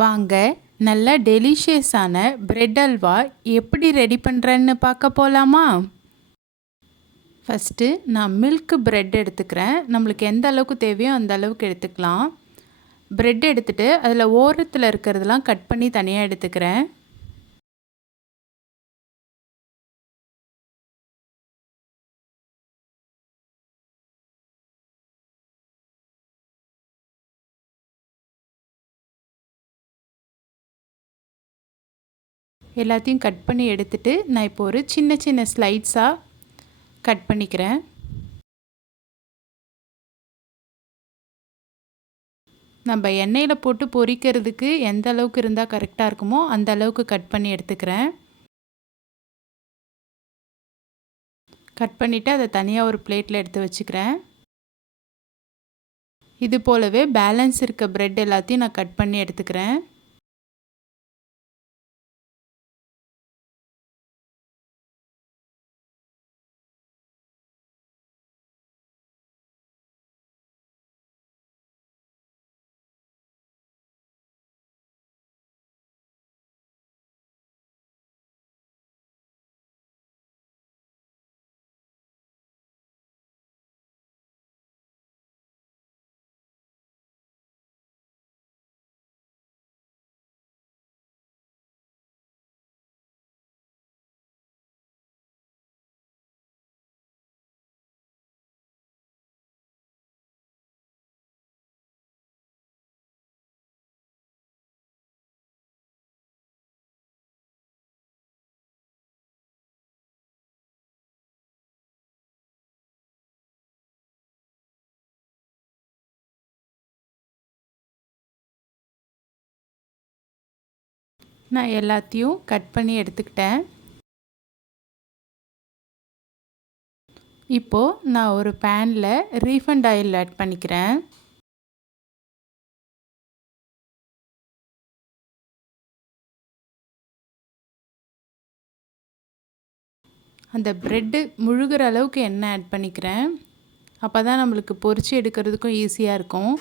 வாங்க, நல்ல டெலிஷியஸான பிரெட் அல்வா எப்படி ரெடி பண்ணுறேன்னு பார்க்க போகலாமா? ஃபஸ்ட்டு நான் மில்க் பிரெட் எடுத்துக்கிறேன். நம்மளுக்கு எந்த அளவுக்கு தேவையோ அந்த அளவுக்கு எடுத்துக்கலாம். பிரெட் எடுத்துகிட்டு அதில் ஓரத்தில் இருக்கிறதெல்லாம் கட் பண்ணி தனியாக எடுத்துக்கிறேன். எல்லாத்தையும் கட் பண்ணி எடுத்துகிட்டு நான் இப்போ ஒரு சின்ன சின்ன ஸ்லைட்ஸாக கட் பண்ணிக்கிறேன். நம்ம எண்ணெயில் போட்டு பொரிக்கிறதுக்கு எந்த அளவுக்கு இருந்தால் கரெக்டாக இருக்குமோ அந்த அளவுக்கு கட் பண்ணி எடுத்துக்கிறேன். கட் பண்ணிவிட்டு அதை தனியாக ஒரு பிளேட்டில் எடுத்து வச்சுக்கிறேன். இது போலவே பேலன்ஸ் இருக்க பிரெட் எல்லாத்தையும் நான் கட் பண்ணி எடுத்துக்கிறேன். நான் எல்லாத்தையும் கட் பண்ணி எடுத்துக்கிட்டேன். இப்போது நான் ஒரு பேனில் ரீஃபண்ட் ஆயில் ஆட் பண்ணிக்கிறேன். அந்த ப்ரெட்டு முழுகிற அளவுக்கு எண்ணெய் ஆட் பண்ணிக்கிறேன். அப்போ தான் நம்மளுக்கு பொரித்து எடுக்கிறதுக்கும் ஈஸியாக இருக்கும்.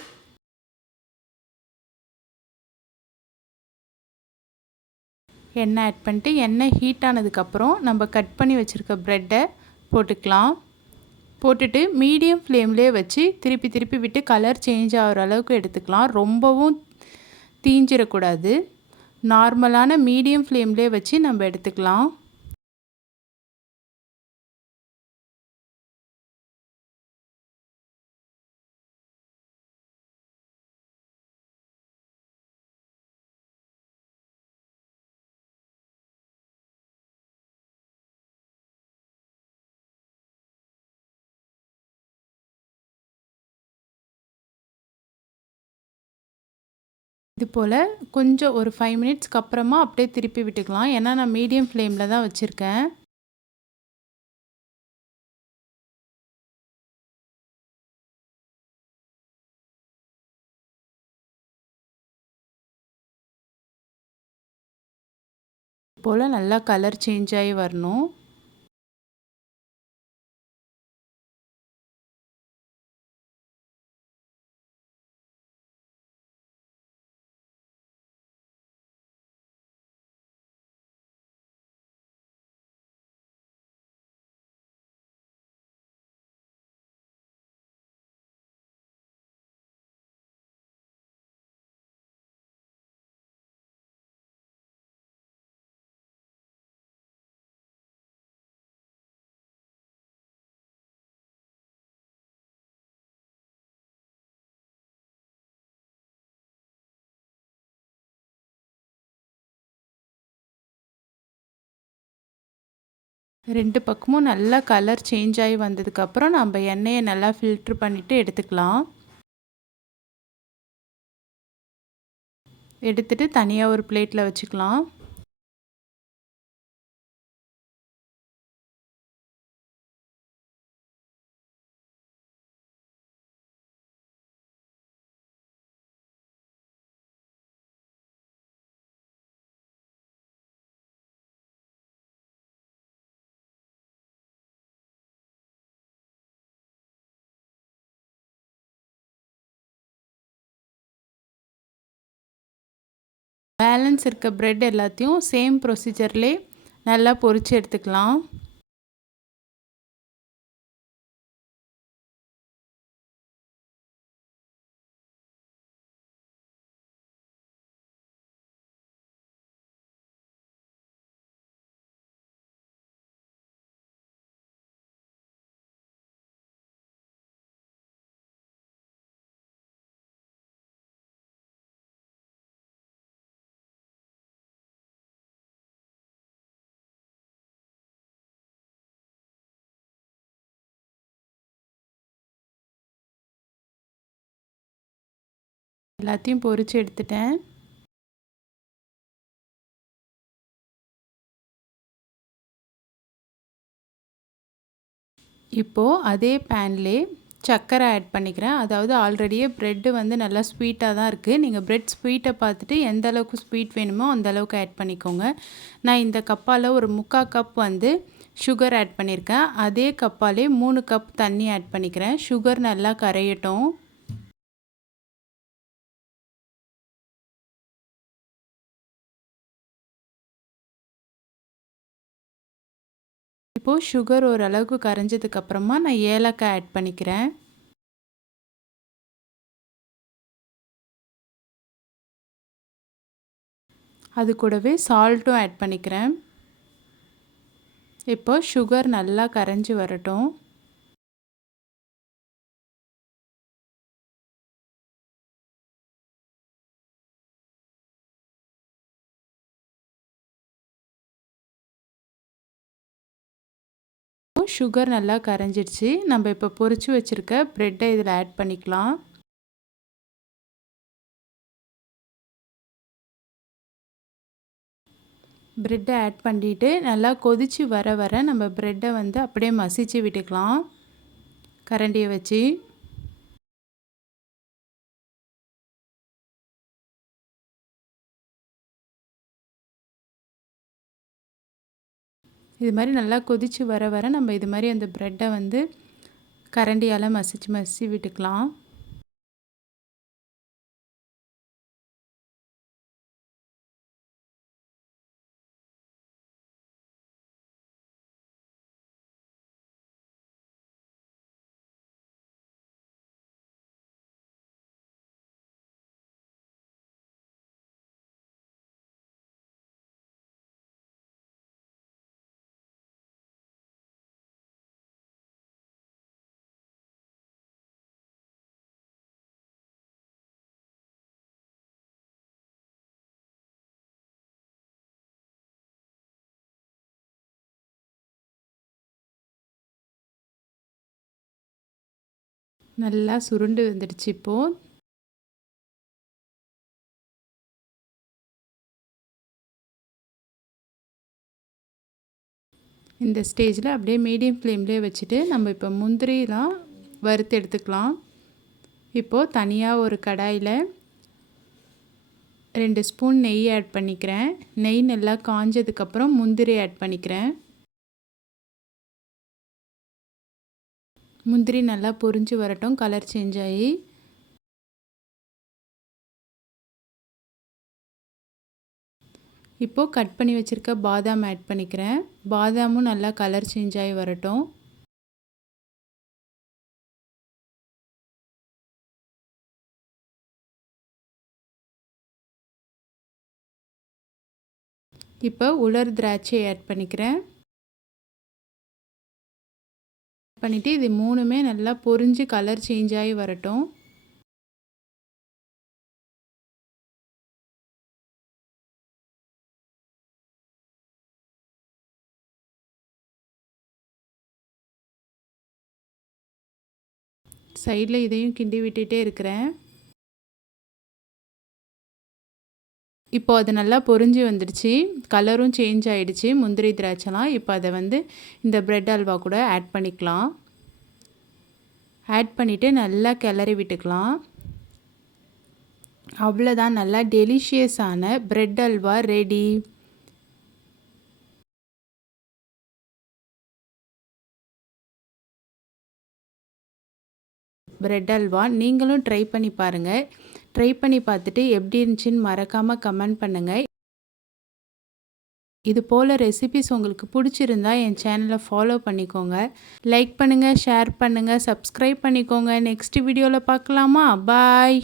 எண்ணெய் ஆட் பண்ணிட்டு எண்ணெய் ஹீட் ஆனதுக்கப்புறம் நம்ம கட் பண்ணி வச்சுருக்க ப்ரெட்டை போட்டுக்கலாம். போட்டுட்டு மீடியம் ஃப்ளேம்லேயே வச்சு திருப்பி திருப்பி விட்டு கலர் சேஞ்ச் ஆகிற அளவுக்கு எடுத்துக்கலாம். ரொம்பவும் தீஞ்சிடக்கூடாது. நார்மலான மீடியம் ஃப்ளேம்லேயே வச்சு நம்ம எடுத்துக்கலாம். இது போல் கொஞ்சம் ஒரு 5 மினிட்ஸ்க்கு அப்புறமா அப்படியே திருப்பி விட்டுக்கலாம். ஏன்னா நான் மீடியம் ஃப்ளேமில் தான் வச்சுருக்கேன். இது போல் நல்லா கலர் சேஞ்ச் ஆகி வரணும். ரெண்டு பக்கமும் நல்லா கலர் சேஞ்ச் ஆகி வந்ததுக்கப்புறம் நம்ம எண்ணெயை நல்லா ஃபில்ட்ரு பண்ணிவிட்டு எடுத்துக்கலாம். எடுத்துட்டு தனியாக ஒரு பிளேட்டில் வச்சுக்கலாம். பேலன்ஸ் இருக்க ப்ரெட் எல்லாத்தையும் சேம் ப்ரொசீஜர்லேயே நல்லா பொரித்து எடுத்துக்கலாம். எல்லாத்தையும் பொரித்து எடுத்துட்டேன். இப்போது அதே பேன்லே சர்க்கரை ஆட் பண்ணிக்கிறேன். அதாவது ஆல்ரெடியே ப்ரெட்டு வந்து நல்லா ஸ்வீட்டாக தான் இருக்குது. நீங்கள் ப்ரெட் ஸ்வீட்டை பார்த்துட்டு எந்த அளவுக்கு ஸ்வீட் வேணுமோ அந்த அளவுக்கு ஆட் பண்ணிக்கோங்க. நான் இந்த கப்பால் ஒரு 3/4 கப் வந்து சுகர் ஆட் பண்ணியிருக்கேன். அதே கப்பாலே 3 கப் தண்ணி ஆட் பண்ணிக்கிறேன். சுகர் நல்லா கரையட்டும். இப்போது சுகர் ஓரளவுக்கு கரைஞ்சதுக்கப்புறமா நான் ஏலக்காய் ஆட் பண்ணிக்கிறேன். அது கூடவே சால்ட்டும் ஆட் பண்ணிக்கிறேன். இப்போ சுகர் நல்லா கரைஞ்சி வரட்டும். சுகர் நல்லா கரைஞ்சிடுச்சு. நம்ம இப்போ பொரிச்சு வச்சுருக்க ப்ரெட்டை இதில் ஆட் பண்ணிக்கலாம். ப்ரெட்டை ஆட் பண்ணிவிட்டு நல்லா கொதித்து வர வர நம்ம ப்ரெட்டை வந்து அப்படியே மசிச்சு விட்டுக்கலாம் கரண்டியை வச்சு. இது மாதிரி நல்லா கொதித்து வர வர நம்ம இது மாதிரி அந்த ப்ரெட்டை வந்து கரண்டியால் மசிச்சு விட்டுக்கலாம். நல்லா சுருண்டு வந்துடுச்சு இப்போது. இந்த ஸ்டேஜில் அப்படியே மீடியம் ஃப்ளேம்லேயே வச்சுட்டு நம்ம இப்போ முந்திரிலாம் வறுத்து எடுத்துக்கலாம். இப்போது தனியாக ஒரு கடாயில் 2 ஸ்பூன் நெய் ஆட் பண்ணிக்கிறேன். நெய் நல்லா காஞ்சதுக்கப்புறம் முந்திரி ஆட் பண்ணிக்கிறேன். முந்திரி நல்லா பொரிஞ்சு வரட்டும், கலர் சேஞ்ச் ஆகி. இப்போது கட் பண்ணி வச்சுருக்க பாதாம் ஆட் பண்ணிக்கிறேன். பாதாமும் நல்லா கலர் சேஞ்ச் ஆகி வரட்டும். இப்போ உலர் திராட்சை ஆட் பண்ணிக்கிறேன். பண்ணிவிட்டு இது மூணுமே நல்லா பொரிஞ்சு கலர் சேஞ்ச் ஆகி வரட்டும். சைடில் இதையும் கிண்டி விட்டுட்டே இருக்கிறேன். இப்போ அது நல்லா பொரிஞ்சு வந்துடுச்சு, கலரும் சேஞ்ச் ஆகிடுச்சு முந்திரி திராட்சைலாம். இப்போ அதை வந்து இந்த ப்ரெட் அல்வா கூட ஆட் பண்ணிக்கலாம். ஆட் பண்ணிவிட்டு நல்லா கிளறி விட்டுக்கலாம். அவ்வளோதான், நல்லா டெலிஷியஸான bread halwa ready. Bread halwa நீங்களும் ட்ரை பண்ணி பாருங்கள். ட்ரை பண்ணி பார்த்துட்டு எப்படி இருந்துச்சுன்னு மறக்காமல் கமெண்ட் பண்ணுங்கள். இது போல் ரெசிபிஸ் உங்களுக்கு பிடிச்சிருந்தா என் சேனலை ஃபாலோ பண்ணிக்கோங்க. லைக் பண்ணுங்கள், ஷேர் பண்ணுங்கள், சப்ஸ்கிரைப் பண்ணிக்கோங்க. நெக்ஸ்ட் வீடியோவில் பார்க்கலாமா? பாய்.